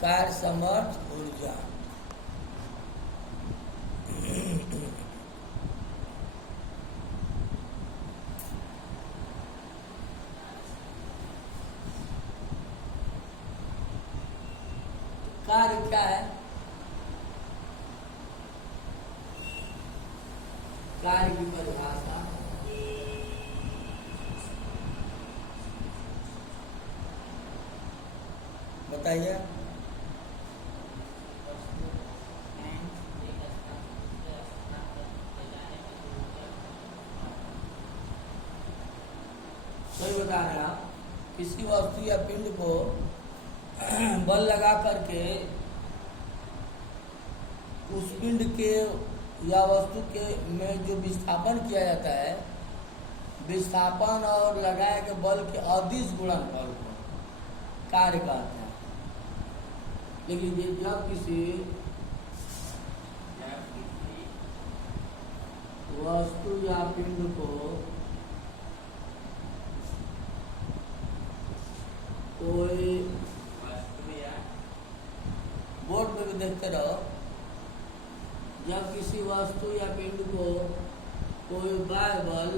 कार्य समर्थ ऊर्जा। कार्य क्या है? कार्य की परिभाषा बताइए। सही बता रहे आप। किसी वस्तु या पिंड को बल लगा करके उस पिंड के या वस्तु के में जो विस्थापन किया जाता है, विस्थापन और लगाए गए बल के अदिश गुणनफल को कार्य कहते हैं। लेकिन ये जब किसी वस्तु या पिंड को कोई बोर्ड में भी देखते रहो, जब किसी वस्तु या पिंड को कोई बाह्य बल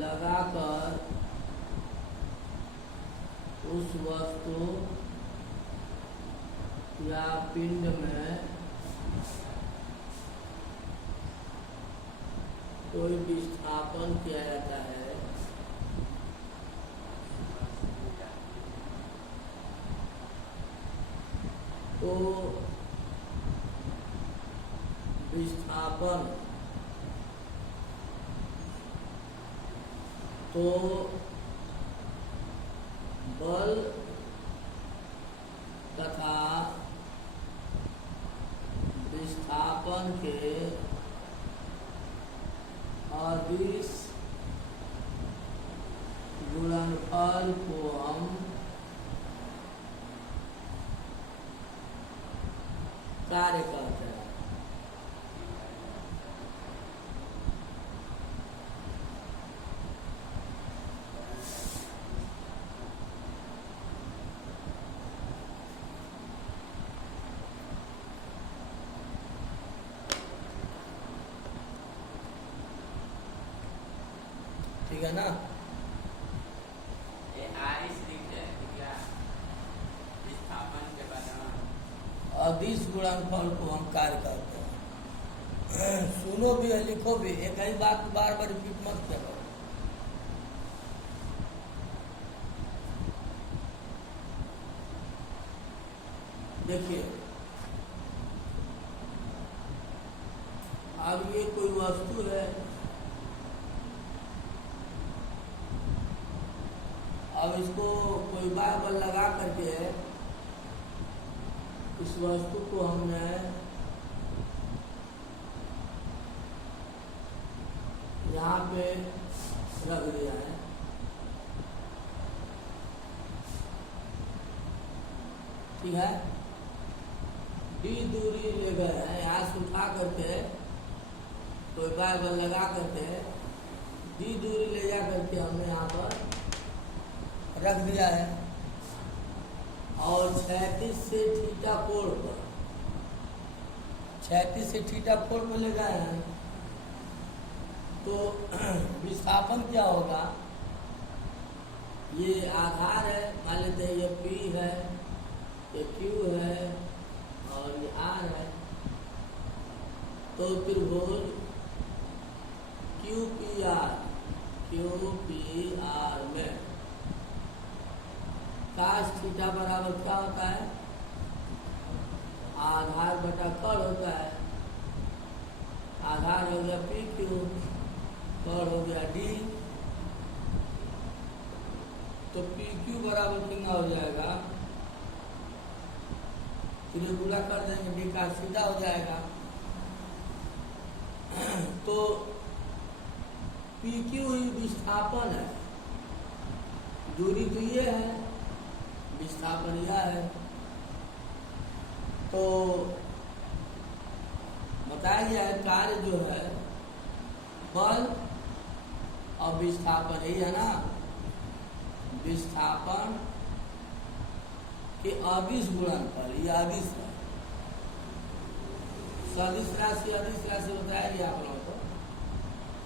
लगाकर उस वस्तु या पिंड में कोई विस्थापन किया जाता है, तो विस्थापन तो बल तथा विस्थापन के अदिश गुणनफल को हम कार्य कहते हैं। ठीक है ना? अदिश गुणनफल को हम कार्य करते हैं। सुनो भी है, लिखो भी, एक ही बात बार बार रिपीट मत करो। देखिए, अब ये कोई वस्तु है, अब इसको कोई बाह्य बल लगा करके इस वस्तु को हमने यहाँ पे रख दिया है। ठीक है, डी दूरी ले गए हैं, यहाँ से उठा करके कोई बाह्य बल लगा करके डी दूरी ले जा करके हमने यहाँ पर रख दिया है, और क्षैतिज से थीटा कोण पर, क्षैतिज से थीटा कोण पर ले गए हैं, तो विस्थापन क्या होगा? ये आधार है, मान लेते हैं ये P है, ये Q है और ये R है, तो त्रिभुज QPR में काश थीटा बराबर क्या होता है? आधार बटा कड़ होता है। आधार हो गया PQ, कड़ हो गया D, तो PQ बराबर कितना हो जाएगा? त्रिगुणा कर देंगे, D का सीधा हो जाएगा। तो PQ ही विस्थापन है, दूरी तो ये है, विस्थापन यह है। तो बताया गया है कार्य जो है बल और विस्थापन, यही है ना। विस्थापन के अदिश गुणनफल, ये अदिश है। सदिश राशि अदिश राशि बताएगी आप लोगों को।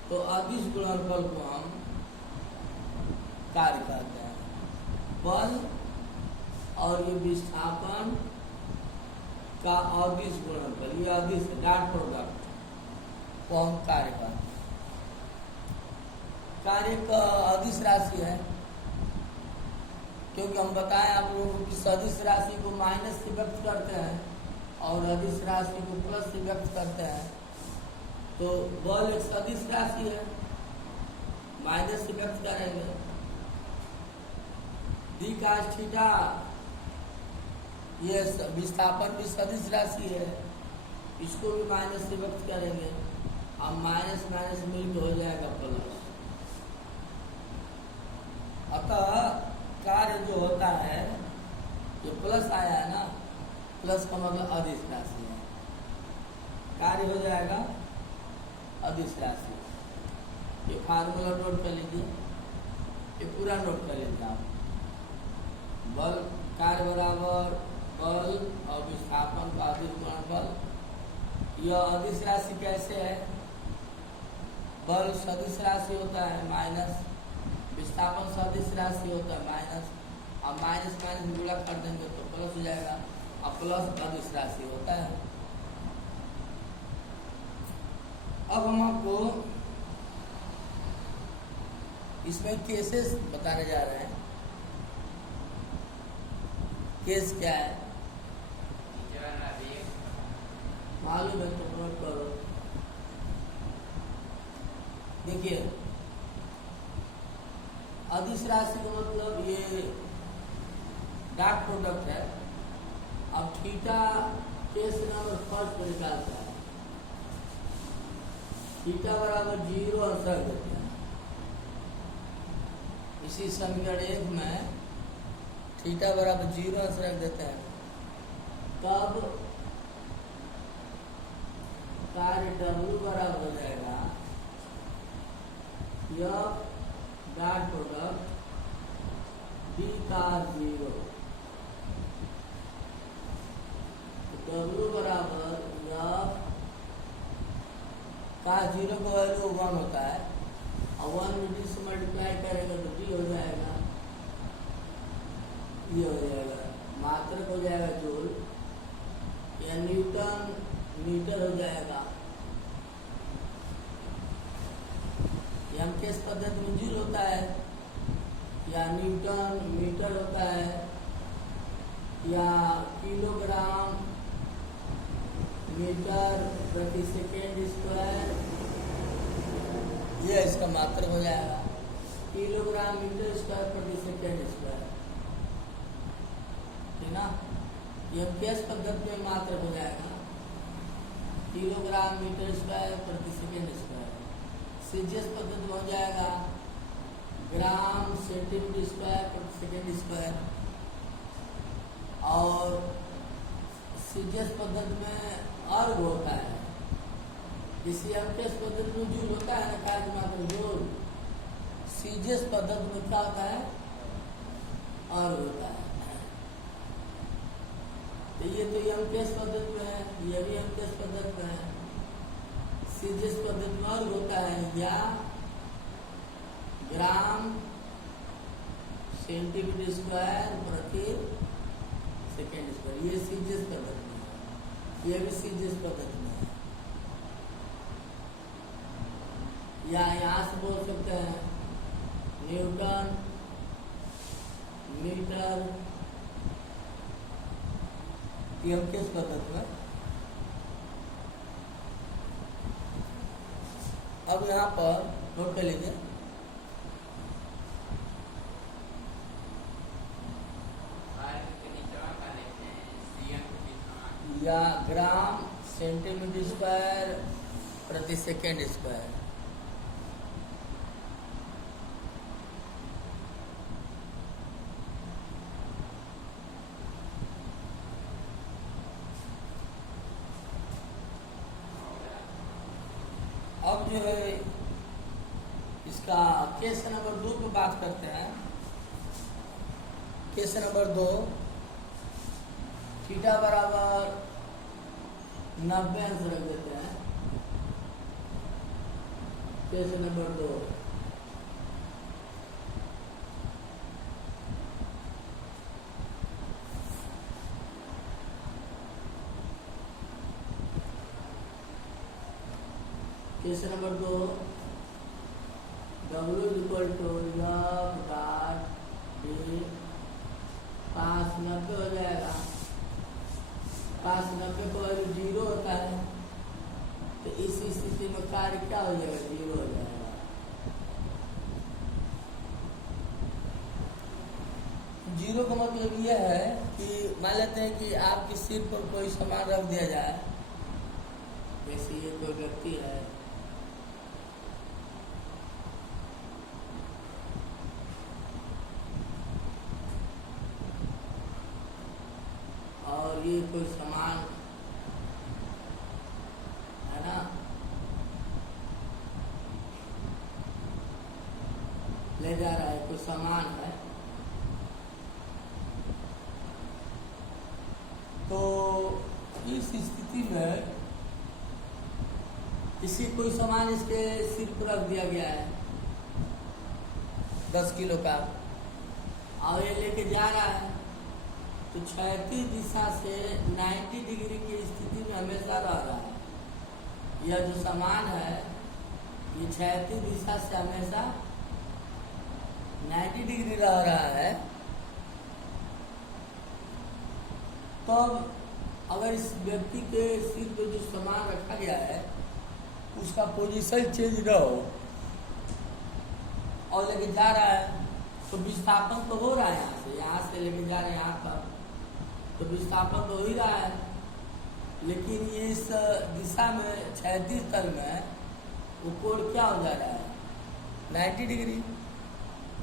तो अदिश गुणनफल को हम कार्य कहते हैं। बल और ये विस्थापन का अदिश गुणनफल, ये अदिश है, डॉट प्रोडक्ट को हम कार्य कहते हैं। कार्य का अदिश राशि है, क्योंकि हम बताएं आप लोगों को कि सदिश राशि को माइनस से व्यक्त करते हैं और अदिश राशि को प्लस से व्यक्त करते हैं। तो बल एक सदिश राशि है, माइनस से व्यक्त करेंगे। डी cos थीटा, ये विस्थापन भी सदिश राशि है, इसको भी माइनस से व्यक्त करेंगे। अब माइनस माइनस मिलकर हो जाएगा प्लस। अतः कार्य जो होता है, ये प्लस आया है ना, प्लस का मतलब अदिश राशि है, कार्य हो जाएगा अदिश राशि। ये फार्मूला नोट कर लीजिए, ये पूरा नोट कर लीजिए आप। बल कार्य बराबर बल और विस्थापन का अदिश गुणनफल। यह अदिश राशि कैसे है? बल सदिश राशि होता है माइनस, विस्थापन सदिश राशि होता है माइनस। अब माइनस माइनस गुणा कर देंगे तो प्लस हो जाएगा, अब प्लस अदिश राशि होता है। अब हम आपको इसमें केसेस बताने जा रहे हैं। केस क्या है मालूम है तो नोट करो। देखिए, अदिश राशि का मतलब ये डॉट प्रोडक्ट है। अब थीटा केस नंबर फर्स्ट पर निकालता है, थीटा बराबर 0 रख देते हैं। इसी समीकरण 1 में थीटा बराबर 0 रख देते हैं। तब कार्य W बराबर हो जाएगा यह dot product D cos 0। W बराबर यह cos 0 का वैल्यू 1 होता है, और 1 में डी से मल्टीप्लाई करेगा तो डी हो जाएगा, ये हो जाएगा, मात्रक हो जाएगा जूल, या न्यूटन मीटर हो जाएगा। किस पद्धति में जूल होता है, या न्यूटन मीटर होता है, या किलोग्राम मीटर प्रति सेकेंड स्क्वायर, ये इसका मात्रक हो जाएगा। किलोग्राम मीटर स्क्वायर प्रति सेकेंड स्क्वायर, ठीक ना। ये किस पद्धति में मात्रक हो जाएगा, किलोग्राम मीटर स्क्वायर प्रति सेकेंड स्क्वायर। सीजीएस पद्धति में हो जाएगा ग्राम सेंटीमीटर स्क्वायर प्रति सेकेंड स्क्वायर। और सीजीएस पद्धति में अर्ग होता है, इसी एमटीएस पद्धति में जूल होता है ना, कार्य मात्र जूल। सीजीएस पद्धति में क्या होता है, अर्ग होता है। तो ये तो एमटीएस पद्धति में है, ये भी एमटीएस पद्धति में है। सीजीएस पद्धति में अर्ग होता है या ग्राम सेंटीमीटर स्क्वायर प्रति सेकेंड स्क्वायर, ये सीजीएस पद्धति में है, ये भी सीजीएस पद्धति में है। या यहाँ से बोल सकते हैं न्यूटन मीटर, ये हम किस पद्धति में। अब यहाँ पर नोट कर लीजिए, या ग्राम सेंटीमीटर स्क्वायर प्रति सेकेंड स्क्वायर। अब जो है इसका केस नंबर 2 पे बात करते हैं। केस नंबर 2, थीटा बराबर 90 अंश रख देते हैं। Case number 2, case number 2, W equal to F dot D 590 हो जाएगा। 590 को वैल्यू 0 होता है, तो इस स्थिति में कार्य क्या हो जाएगा? 0 हो जाएगा। जीरो का मतलब यह है कि मान लेते हैं कि आपके सिर पर कोई सामान रख दिया जाए, जैसे ये कोई व्यक्ति है, और ये कोई सामान है ना, ले जा रहा है, कोई सामान है, तो इस स्थिति में इसी कोई सामान इसके सिर पर रख दिया गया है 10 किलो का, और ये लेके जा रहा है, तो क्षैतिज दिशा से 90 डिग्री की स्थिति में हमेशा रह रहा है। यह जो सामान है ये क्षैतिज दिशा से हमेशा 90 डिग्री रह रहा है। तो अगर इस व्यक्ति के सिर पर जो सामान रखा गया है उसका पोजीशन चेंज न हो और लेके जा रहा है, तो विस्थापन तो हो रहा है, यहाँ से लेके जा रहे हैं यहाँ पर, तो विस्थापन तो हो ही रहा है, लेकिन ये इस दिशा में क्षैतिज तल में वो कोण क्या हो जा रहा है? 90 डिग्री।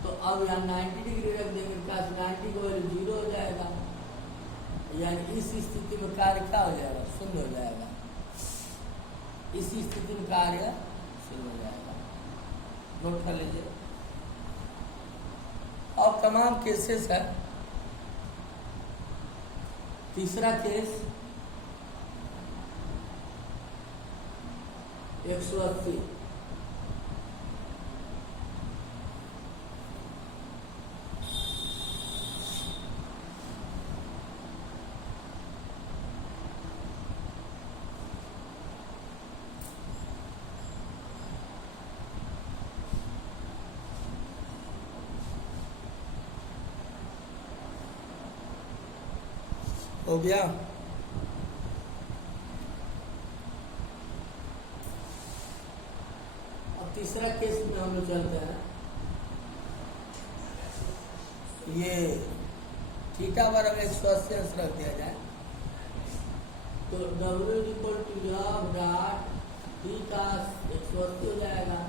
तो अब यहाँ 90 डिग्री रख देंगे, क्या 90 को वैल्यू 0 हो जाएगा, यानी इस स्थिति में कार्य क्या हो जाएगा? शून्य हो जाएगा। इस स्थिति में कार्य शून्य हो जाएगा। नोट कर लीजिए। अब तमाम केसेस है। तीसरा केस 180, हो गया। अब तीसरा केस में हम लोग चलते हैं। ये थीटा बराबर 180 अंश रख दिया जाए, तो W equal to F dot D का 180 हो जाएगा।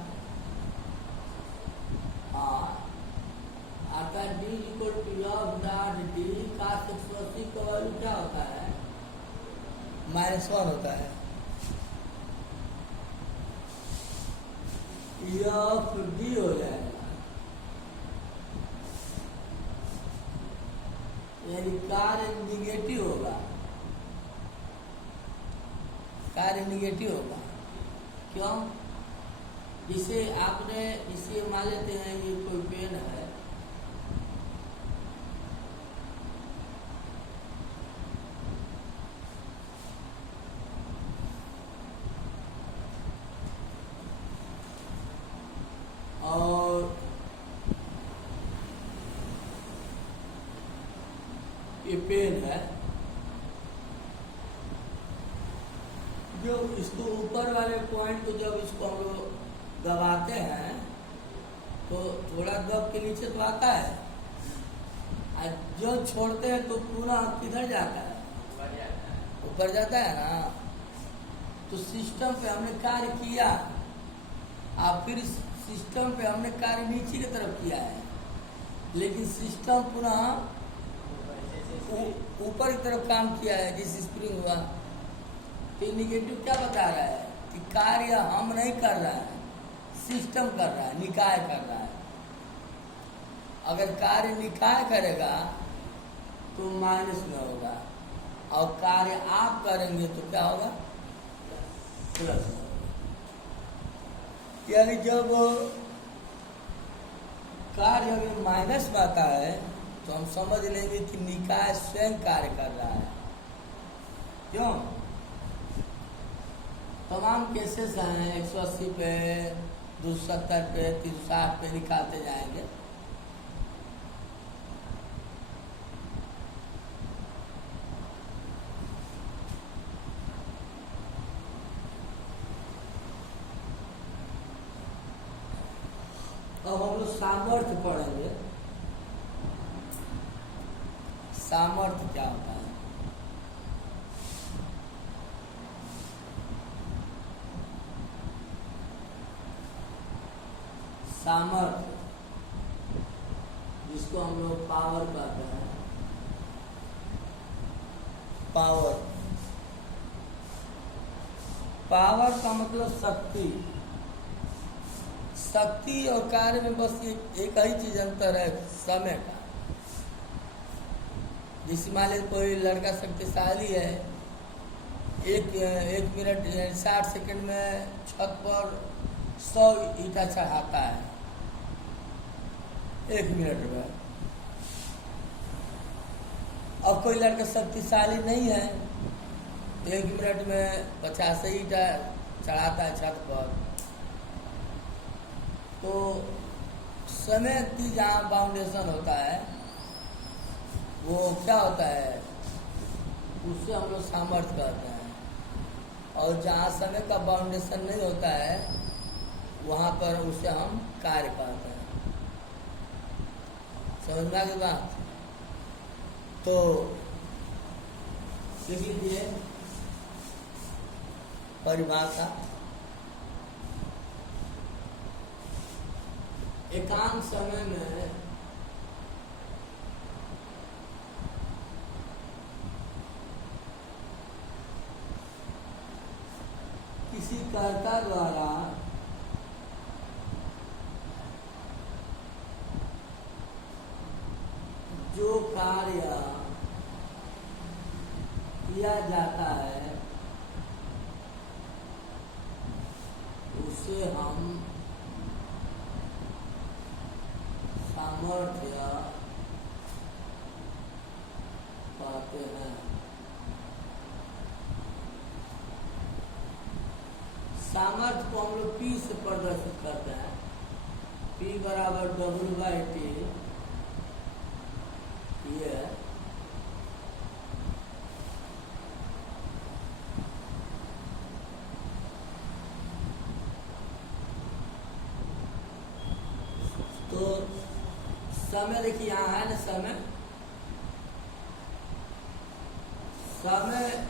आता D equal to F dot D का 180 का वैल्यू क्या होता है? -1 होता है। एफ डी हो जाएगा, यानी कार्य निगेटिव होगा, कार्य निगेटिव होगा। क्यों? जिसे आपने इसे मान लेते हैं ये कोई पेन है, और ये पेन है, जो इसको ऊपर वाले पॉइंट को जब इसको हम लोग दबाते हैं तो थोड़ा दब के नीचे तो आता है, और जो छोड़ते हैं तो पूरा किधर जाता है? ऊपर जाता है ना। तो सिस्टम पे हमने कार्य किया, और फिर सिस्टम पे हमने कार्य नीचे की तरफ किया है, लेकिन सिस्टम पुनः ऊपर की तरफ काम किया है, जिस स्प्रिंग हुआ। तो निगेटिव क्या बता रहा है कि कार्य हम नहीं कर रहा है, सिस्टम कर रहा है, निकाय कर रहा है। अगर कार्य निकाय करेगा तो माइनस में होगा, और कार्य आप करेंगे तो क्या होगा, प्लस में होगा। यानी जब कार्य अगर माइनस में आता है तो हम समझ लेंगे कि निकाय स्वयं कार्य कर रहा है। क्यों? तमाम केसेस हैं, 180 पे, 270 पे, 360 पे निकालते जाएंगे। अब हम लोग सामर्थ्य पढ़ेंगे। सामर्थ्य क्या होता है? सामर्थ्य, जिसको हम लोग पावर कहते हैं, पावर। पावर का मतलब शक्ति। शक्ति और कार्य में बस एक ही चीज अंतर है, समय का। जैसे मान लीजिए कोई लड़का शक्तिशाली है, एक मिनट 60 सेकंड में छत पर 100 ईंटा चढ़ाता है 1 मिनट में। और कोई लड़का शक्तिशाली नहीं है तो 1 मिनट में 50 ईंटा चढ़ाता है छत पर। तो समय की जहाँ बाउंडेशन होता है वो क्या होता है, उससे हम लोग सामर्थ्य कहते हैं। और जहाँ समय का बाउंडेशन नहीं होता है वहाँ पर उसे हम कार्य कहते हैं। समझ में आ गई बात? तो लिख लीजिए परिभाषा। एकांत समय में किसी कर्ता द्वारा जो कार्य किया जाता है उसे हम सामर्थ्य पाते हैं। सामर्थ्य को हम लोग P से प्रदर्शित करते हैं। P बराबर W/T। ये तो समय देखिए यहाँ है ना, समय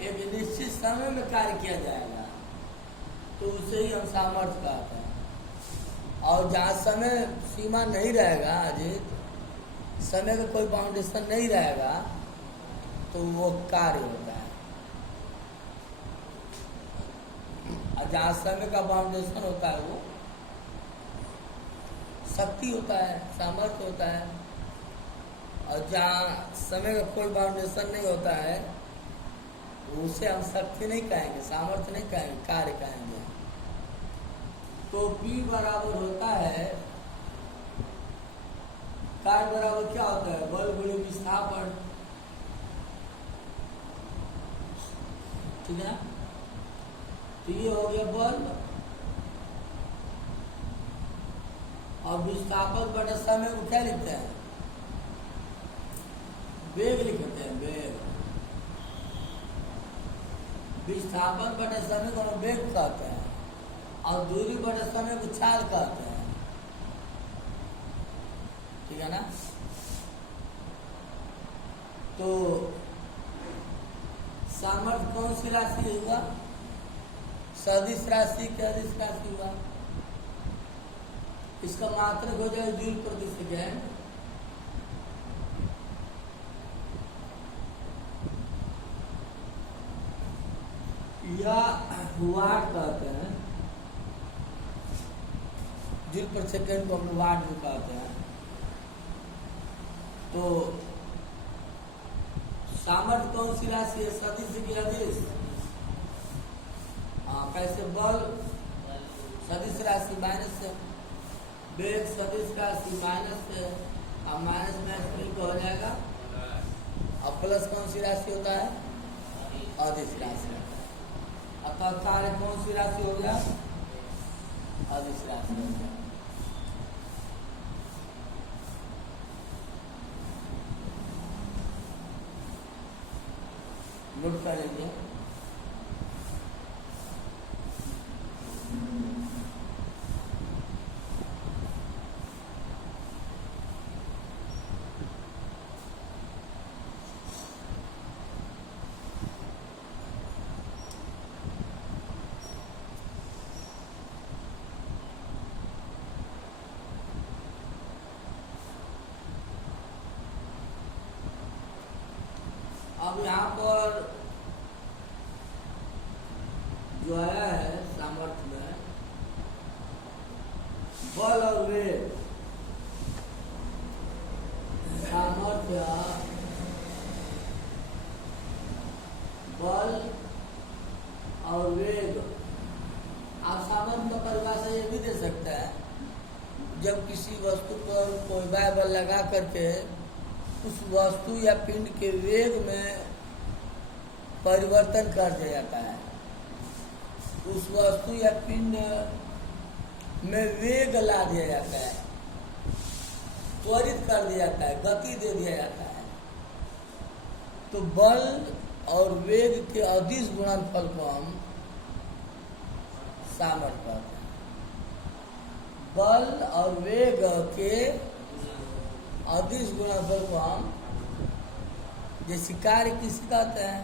एक निश्चित समय में कार्य किया जाएगा तो उसे ही हम सामर्थ्य कहते हैं। और जहाँ समय सीमा नहीं रहेगा, अजीत, समय का कोई बाउंडेशन नहीं रहेगा तो वो कार्य होता है। और जहाँ समय का बाउंडेशन होता है वो शक्ति होता है, सामर्थ्य होता है। और जहाँ समय का कोई बाउंडेशन नहीं होता है उसे हम शक्ति नहीं कहेंगे, सामर्थ्य नहीं कहेंगे, कार्य कहेंगे। तो P बराबर होता है, कार्य बराबर क्या होता है, बल गुणित विस्थापन। ठीक है ना? तो ये हो गया बल, और विस्थापन बटे समय को क्या लिखते हैं, वेग लिखते हैं, वेग। विस्थापन बटे समय को हम वेग कहते हैं और दूरी बटे समय को चाल कहते हैं। ठीक है ना? तो सामर्थ्य कौन सी राशि हुआ, सदिश राशि के अदिश राशि हुआ। इसका मात्रक हो जाए जूल प्रति सेकेंड। या वाट कहते हैं, जूल प्रति सेकेंड को हम वाट भी कहते हैं। तो सामर्थ्य कौन सी राशि है? सदिश की अदिश। हाँ, कैसे? बल सदिश राशि माइनस है, वेग सदिश राशि माइनस है, अब माइनस में स्प्रिंग हो जाएगा। अब प्लस कौन सी राशि होता है? अदिश राशि। अतः कार्य कौन सी राशि हो गया? अदिश राशि हो गया। नोट कर लीजिए। अब यहाँ पर जो आया है सामर्थ्य में बल और वेग, सामर्थ्य बल और वेग। आप सामर्थ्य का परिभाषा ये भी दे सकते हैं, जब किसी वस्तु पर कोई बल लगा करके उस वस्तु या पिंड के वेग में परिवर्तन कर दिया जाता है, उस वस्तु या पिंड में वेग ला दिया जाता है, त्वरित कर दिया जाता है, गति दे दिया जाता है, तो बल और वेग के अदिश गुणनफल को हम सामर्थ्य कहते हैं। बल और वेग के अदिश गुणनफल को हम, जैसे कार्य किसे कहते हैं?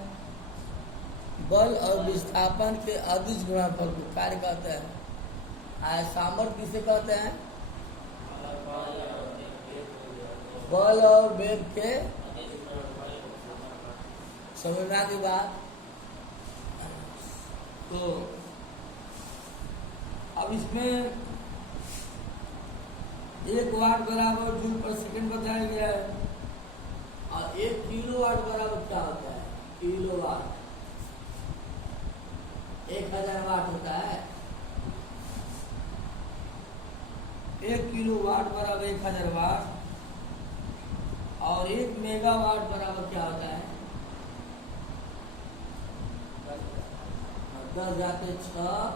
बल और विस्थापन के अदिश गुणनफल को कार्य कहते हैं। सामर्थ्य किसे कहते हैं? बल और वेग के। समझना की बात। तो अब इसमें 1 वाट बराबर जूल पर सेकंड बताया गया है, और 1 किलोवाट बराबर क्या होता है? किलोवाट 1000 वाट होता है। 1 किलोवाट बराबर 1000 वाट, और 1 मेगावाट बराबर क्या होता है? 10⁶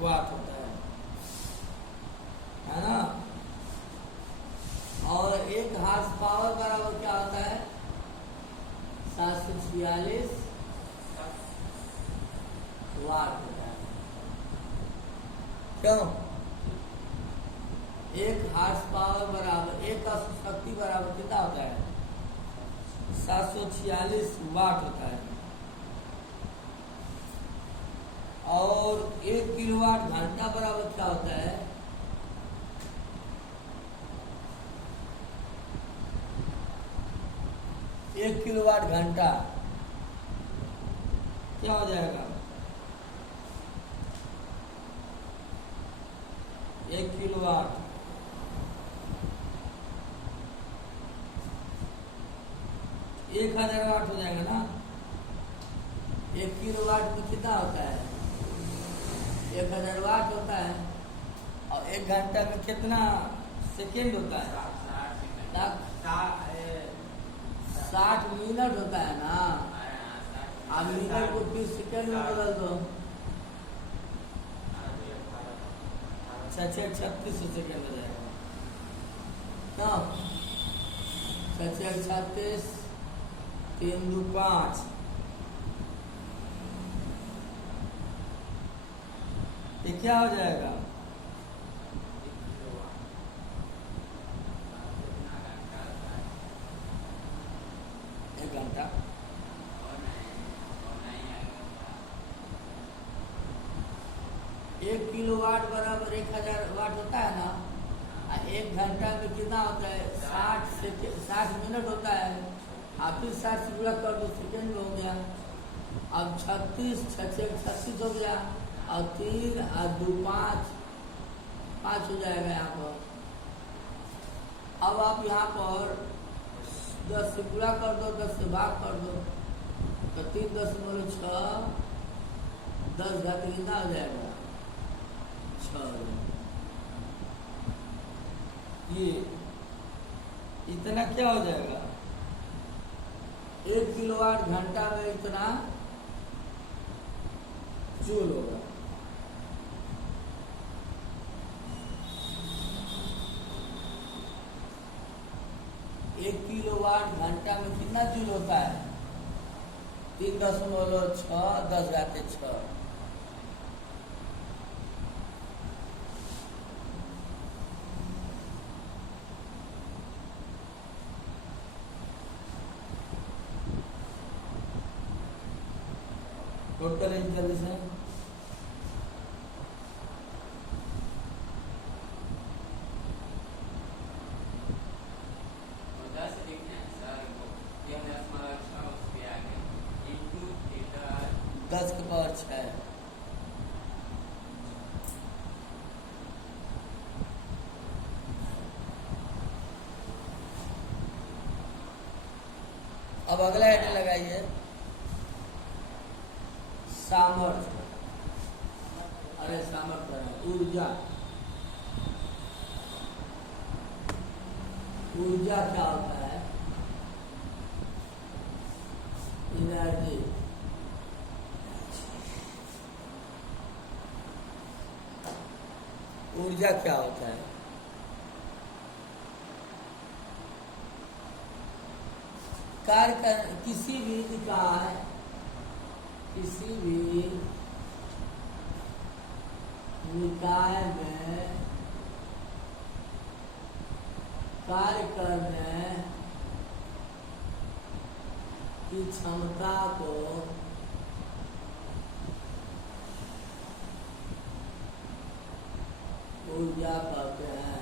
वाट होता है ना। और 1 हार्स पावर बराबर क्या होता है? 746 वाट होता है। क्यों? 1 हार्स पावर बराबर 1 शक्ति बराबर कितना होता है? 746 वाट होता है। और 1 किलोवाट घंटा बराबर क्या होता है? 1 किलोवाट घंटा क्या हो जाएगा? 1 किलोवाट 1000 वाट हो जाएगा ना। 1 किलोवाट में कितना होता है? 1000 वाट होता है। और 1 घंटा में कितना सेकेंड होता है? 60 मिनट होता है ना। आप मिनट को फिर सेकेंड में बदल दो, 36 सेकेंड हो जाएगा। 36 3 2 5, ये क्या हो जाएगा? 1 घंटा। एक किलोवाट बराबर 1000 वाट होता है ना। 1 घंटा में कितना होता है? 60 मिनट होता है। आप फिर 60 से गुणा कर दो, सेकेंड में हो गया। अब 36 36 हो गया, और 3 और 2 5 हो जाएगा यहाँ पर। अब आप यहाँ पर 10 से गुणा कर दो, 10 से भाग कर दो, तो 3.6 10 घात कितना हो जाएगा? 6। ये इतना क्या हो जाएगा? 1 किलोवाट घंटा में इतना जूल होगा। एक किलोवाट घंटा में कितना जूल होता है? 3.6 10 घाते 6। नोट करें जल्दी से। दस के पावर 6। अब अगला हेडिंग लगाइए, सामर्थ्य। अरे सामर्थ्य है ऊर्जा। ऊर्जा क्या होता है? एनर्जी। ऊर्जा क्या होता है? कार्य कर किसी भी निकाय, किसी भी निकाय में कार्य करने की क्षमता को ऊर्जा कहते हैं।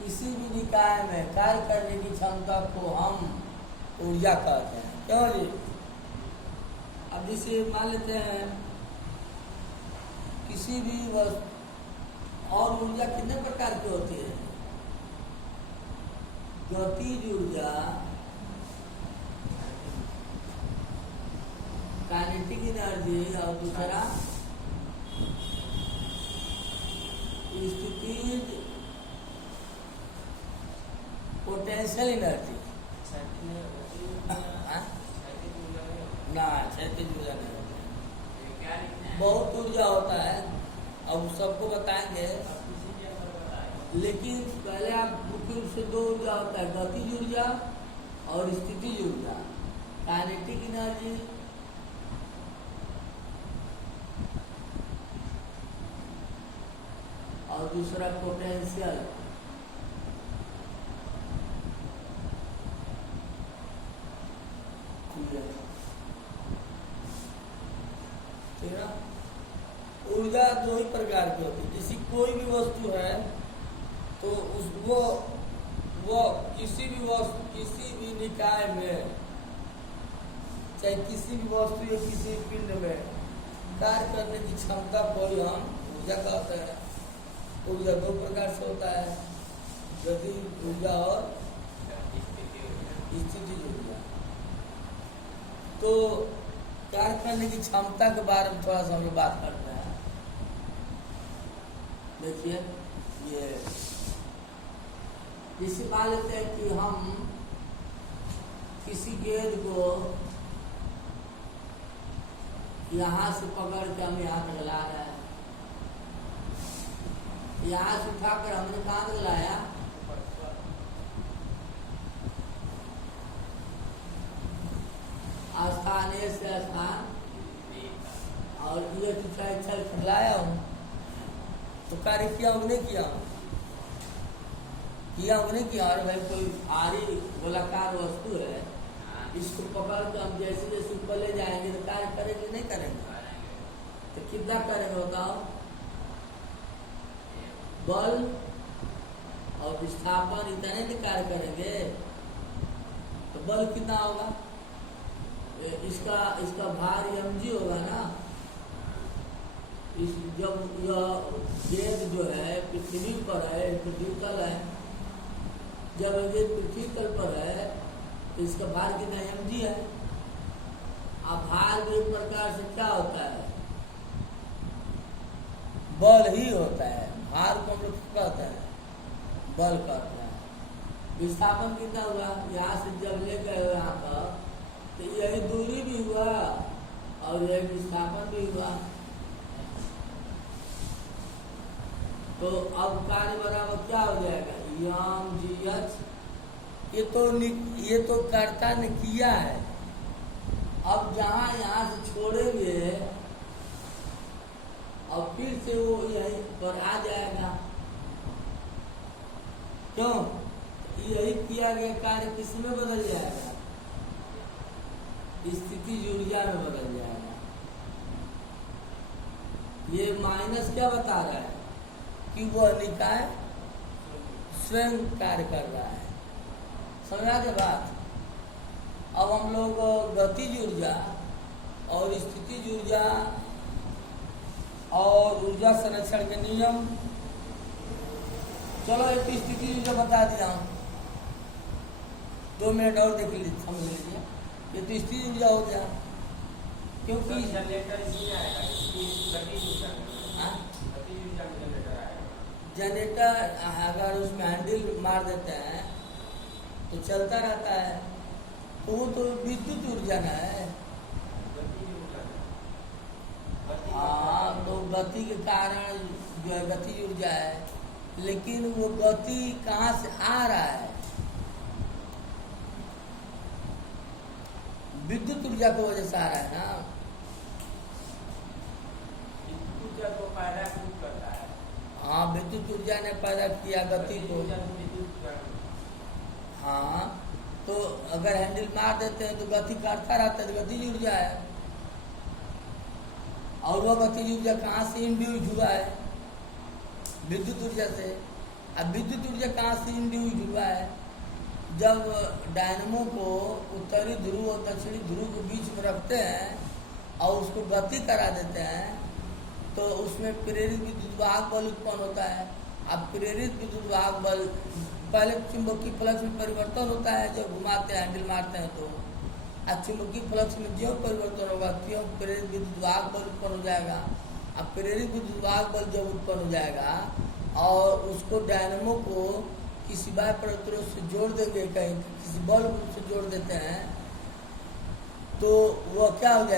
किसी भी निकाय में कार्य करने की क्षमता को हम ऊर्जा कहते हैं। क्यों जी? अब जैसे मान लेते हैं किसी भी वस्तु, और ऊर्जा कितने प्रकार की होती है? गतिज ऊर्जा, काइनेटिक एनर्जी, और दूसरा स्थितिज पोटेंशियल एनर्जी। ना क्षैतिज ऊर्जा नहीं होता है, बहुत ऊर्जा होता है। अब सबको बताएंगे, लेकिन पहले आप मुख्य रूप से 2 ऊर्जा होता है, गतिज ऊर्जा और स्थितिज ऊर्जा। काइनेटिक एनर्जी और दूसरा पोटेंशियल। ऊर्जा 2 ही प्रकार की होती है। जैसे कोई भी वस्तु है तो वो किसी भी वस्तु, किसी भी निकाय में, चाहे किसी भी वस्तु या किसी पिंड में कार्य करने की क्षमता को ही हम ऊर्जा कहते हैं। ऊर्जा 2 प्रकार से होता है, गतिज ऊर्जा और स्थितिज ऊर्जा। तो कार्य करने की क्षमता के बारे में थोड़ा सा हम लोग बात करते हैं। देखिए, ये जैसे मान लेते हैं कि हम किसी गेंद को यहाँ से पकड़ के हम यहाँ तक ला रहे हैं, यहाँ से उठाकर हमने कहाँ तक लाया? स्थानीय से स्थान, और ये चल खिलाया हूँ तो कार्य किया हमने किया हमने किया। और भाई कोई भारी गोलाकार वस्तु है, इसको पकड़ कर हम जैसे जैसे ऊपर ले जाएंगे तो कार्य करेंगे नहीं करेंगे? तो कितना करेंगे बताओ? बल और विस्थापन इतने नहीं कार्य करेंगे, तो बल कितना होगा? इसका भार mg होगा ना। जब यह गेंद जो है पृथ्वी पर है, पृथ्वी तल है, जब ये पृथ्वी तल पर है तो इसका भार कितना mg है। अब भार भी एक प्रकार से क्या होता है, बल ही होता है। भार को हम लोग क्या कहते हैं, बल कहते हैं। विस्थापन कितना हुआ, यहाँ से जब ले गए यहाँ पर तो यही दूरी भी हुआ और यही विस्थापन भी हुआ। तो अब कार्य बराबर क्या हो जाएगा, mgh। ये तो कर्ता ने किया है। अब जहाँ यहाँ से छोड़ेंगे और फिर से वो यहीं पर आ जाएगा। क्यों, यही किया गया कार्य किस में बदल जाएगा, स्थिति ऊर्जा में बदल जाएगा। ये माइनस क्या बता रहा है कि वह निकाय स्वयं कार्य कर रहा है। समझा के बात। अब हम लोग गतिज ऊर्जा और स्थितिज ऊर्जा और ऊर्जा संरक्षण के नियम, चलो एक स्थिति ऊर्जा बता दिया हूँ, 2 मिनट और देख लीजिए, समझ लीजिए। ये तो स्थिति ऊर्जा हो गया, क्योंकि जनरेटर अगर उसमें हैंडल मार देते हैं तो चलता रहता है, तो वो तो विद्युत ऊर्जा ना है। हाँ, तो गति के कारण जो है गति ऊर्जा है, लेकिन वो गति कहाँ से आ रहा है, विद्युत ऊर्जा की वजह से आ रहा है ना। ऊर्जा को पैदा करता है। हाँ, विद्युत ऊर्जा ने पैदा किया गति को। हाँ, तो अगर हैंडल मार देते हैं तो गति करता रहता है, तो गतिज ऊर्जा है। और वह गतिज ऊर्जा कहाँ से इंड्यूस हुआ है, विद्युत ऊर्जा से। अब विद्युत ऊर्जा कहाँ से इंड्यूस हुआ है, जब डायनमो को उत्तरी ध्रुव और दक्षिणी ध्रुव के बीच में रखते हैं और उसको गति करा देते हैं, तो उसमें प्रेरित विद्युत वाहक बल उत्पन्न होता है। अब प्रेरित विद्युत वाहक बल पहले चुंबकीय फ्लक्स में परिवर्तन होता है, जब घुमाते हैं हैंडल मारते हैं तो चुंबकीय फ्लक्स में जो परिवर्तन होगा क्यों प्रेरित विद्युत वाहक बल उत्पन्न हो जाएगा। अब प्रेरित विद्युत वाहक बल जब उत्पन्न हो जाएगा और उसको डायनमो को किसी बाह्य प्रतिरोध से जोड़ देंगे, कहीं किसी बल से जोड़ देते हैं, तो वह क्या हो जाएगा,